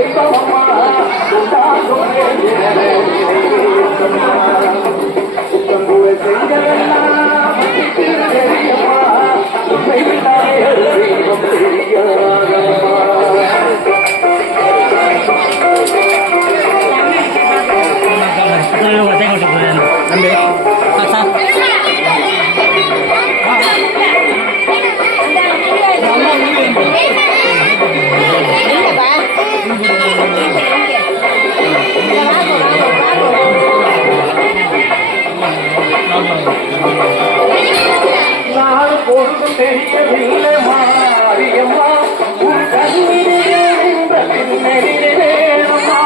এই தெரியவில்லை மாரியம்மா உன் கண்ணீரே இந்த பின்னணியில் வேணுமா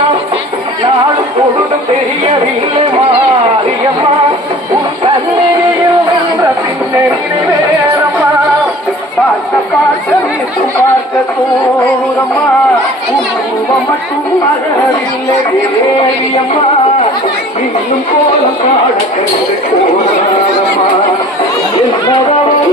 நான் பொழுது தெரியவில்லை மாரியம்மா உன் கண்ணீரில் இந்த பின்னணியில் வேணுமா பார்க்க பார்க்க விட்டு பார்க்க தோணுதம்மா உன் இன்னும் போல காட என்னதான்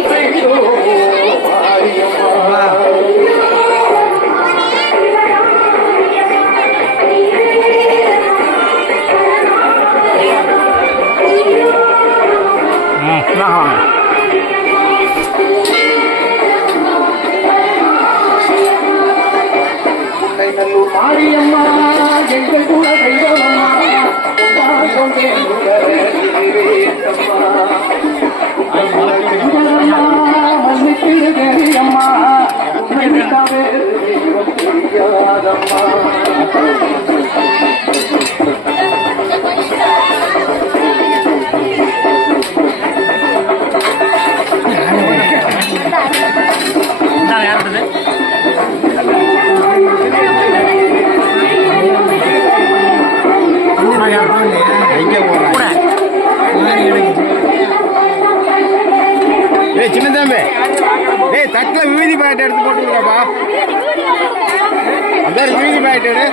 ஏய் சின்ன தம்பி ஏய் தட்டில் விபூதி பாக்கெட் எடுத்து விபூதி பாக்கெட் எடு.